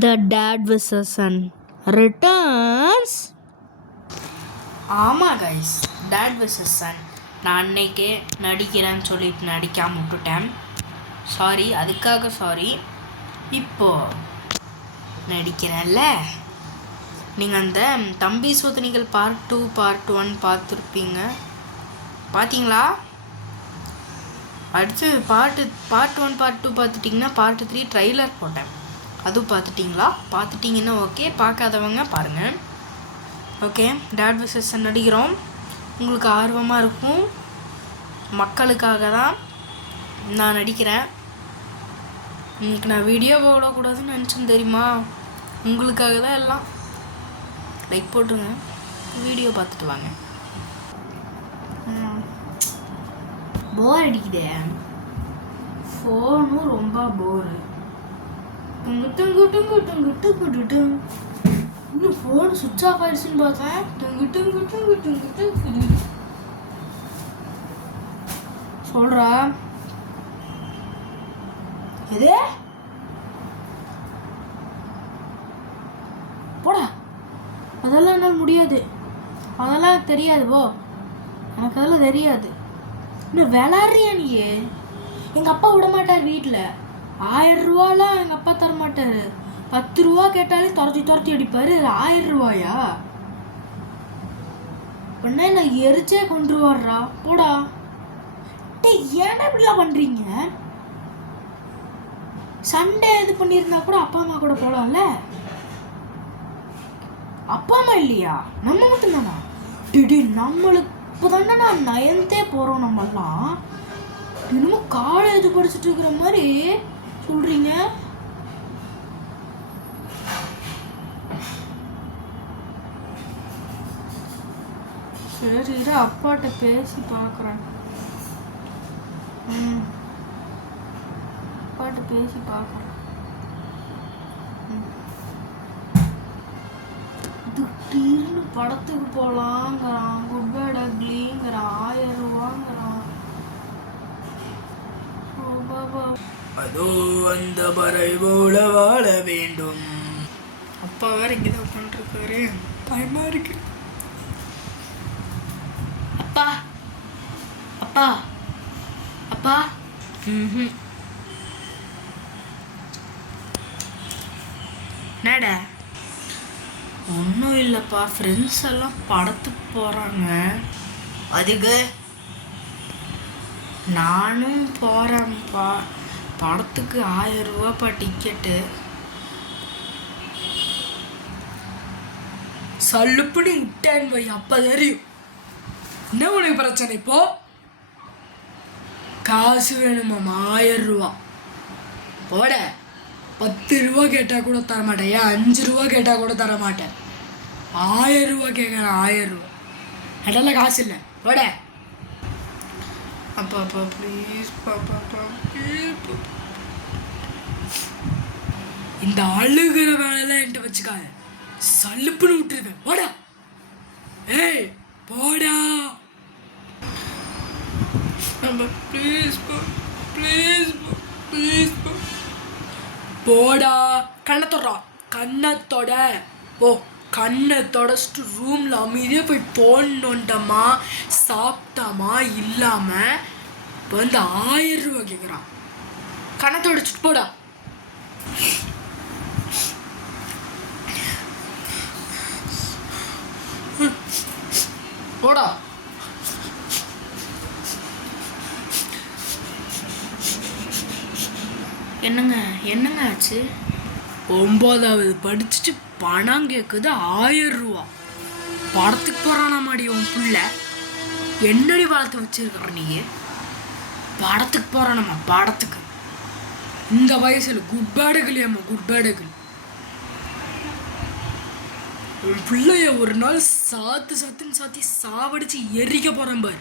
The Dad vs. Son returns. ஆமாம் guys, date vs. Sun நான் அன்னைக்கே நடிக்கிறேன்னு சொல்லிட்டு நடிக்காம விட்டுட்டேன். சாரி, அதுக்காக சாரி. இப்போது நடிக்கிறேன்ல. நீங்கள் அந்த தம்பி சோதனைகள் பார்ட் 2 பார்ட் 1 பார்த்துருப்பீங்க. பார்த்தீங்களா? அடுத்து பார்ட் 1 பார்ட் 2 பார்த்துட்டிங்கன்னா பார்ட் 3 ட்ரைலர் போட்டேன். அதுவும் பார்த்துட்டிங்களா? பார்த்துட்டிங்கன்னா ஓகே, பார்க்காதவங்க பாருங்கள். Okay, date vs. சன் நடிக்கிறோம். உங்களுக்கு ஆர்வமாக இருக்கும். மக்களுக்காக தான் நான் நடிக்கிறேன். உங்களுக்கு நான் வீடியோ போடக்கூடாதுன்னு நினச்சேன் தெரியுமா? உங்களுக்காக தான் எல்லாம். லைக் போட்டுருங்க, வீடியோ பார்த்துட்டு வாங்க. போர் அடிக்குதே, ஃபோனும் ரொம்ப போரு. இன்னும் ஃபோன் சுவிட்ச் ஆஃப் ஆயிடுச்சுன்னு பார்த்தேன். சொல்றா எது போடா, அதெல்லாம் என்னால் முடியாது, அதெல்லாம் தெரியாது. போ, எனக்கு அதெல்லாம் தெரியாது. இன்னும் விளாட்றியா நீ? எங்கள் அப்பா விட மாட்டார் வீட்டில். 1000 ரூபாலாம் எங்கள் அப்பா தர மாட்டார். 10 ரூபா கேட்டாலே துரத்தி அடிப்பார். 1000 ரூபாயா? உடனே நான் எரிச்சே கொண்டு வர்றா. போடா. ஏன்னா இப்படிலாம் பண்ணுறீங்க? சண்டே இது பண்ணியிருந்தா கூட அப்பா அம்மா கூட போகலாம்ல. அப்பா அம்மா இல்லையா? நம்ம மட்டும்தானா? நம்மளுக்கு இப்போ தானே நான் 9th போகிறோம். நம்மலாம் இன்னமும் காலேஜ் படிச்சுட்டு இருக்கிற மாதிரி சொல்கிறீங்க. சரி, அப்பாட்ட பேசி பார்க்குறேன். அப்பாட்ட பேசி பார்க்குறேன். திடீர்னு படத்துக்கு போகலாங்கிறான். Good bad அக்லிங்கிறான். 1000 ரூபாங்கிறான். அதோ அந்த பறை போல வாழ வேண்டும். அப்பா வேற இங்கதான் உட்காந்துருக்காரு. பயமா இருக்கு. அப்பா அப்பா அப்பா. என்னடா? ஒன்றும் இல்லைப்பா, ஃப்ரெண்ட்ஸ் எல்லாம் படத்துக்கு போகிறாங்க. அதுக்கு நானும் போகிறேன்ப்பா. படத்துக்கு 1000 ரூபாப்பா டிக்கெட்டு. சல்லுப்படி விட்டேன் வை, அப்போ தெரியும் என்ன உனக்கு பிரச்சனை. இப்போ காசு வேணுமாம்மா? 1000 ரூபா போட. 10 ரூபா கேட்டால் கூட தரமாட்டேன். 5 ரூபா கேட்டால் கூட தரமாட்டேன். 1000 ரூபா கேட்குறேன். 1000 ரூபா அதெல்லாம் காசு இல்லை. போட. அப்பா ப்ளீஸ் பாப்பா ப்ளீஸ். இந்த அழுகிற வேலைலாம் என்கிட்ட வச்சுக்காத. சல்லுப்புன்னு விட்டுருவேன். போடா. ஏய் போடா. ப்ளீஸ் ப்ளீஸ் ப்ளீஸ் போடா. கண்ணத்தோடா, கண்ணத்தோட ஓ, கண்ணை தொடச்சிட்டு ரூமில் அமைதியாக போய் போனோண்டமா சாப்பிட்டாமா இல்லாமல் இப்போ வந்து 1000 ரூபா கேட்குறான். கண்ணை தொடச்சிட்டு போடா. போடா. என்னங்க ஆச்சு? 9வது படிச்சுட்டு பணம் கேட்குது 1000 ரூபா. படத்துக்கு போகிறானா மாடி உன் பிள்ளை? என்னடி வளர்த்து வச்சிருக்கிற நீ? படத்துக்கு போகிறானம்மா, படத்துக்கு. இந்த வயசில் குட் பேடுகளையம்மா, குட் பேடுகள். உன் பிள்ளைய ஒரு நாள் சாத்துன்னு சாத்தி சாவடிச்சு எரிக்க போகிறேன் பாரு.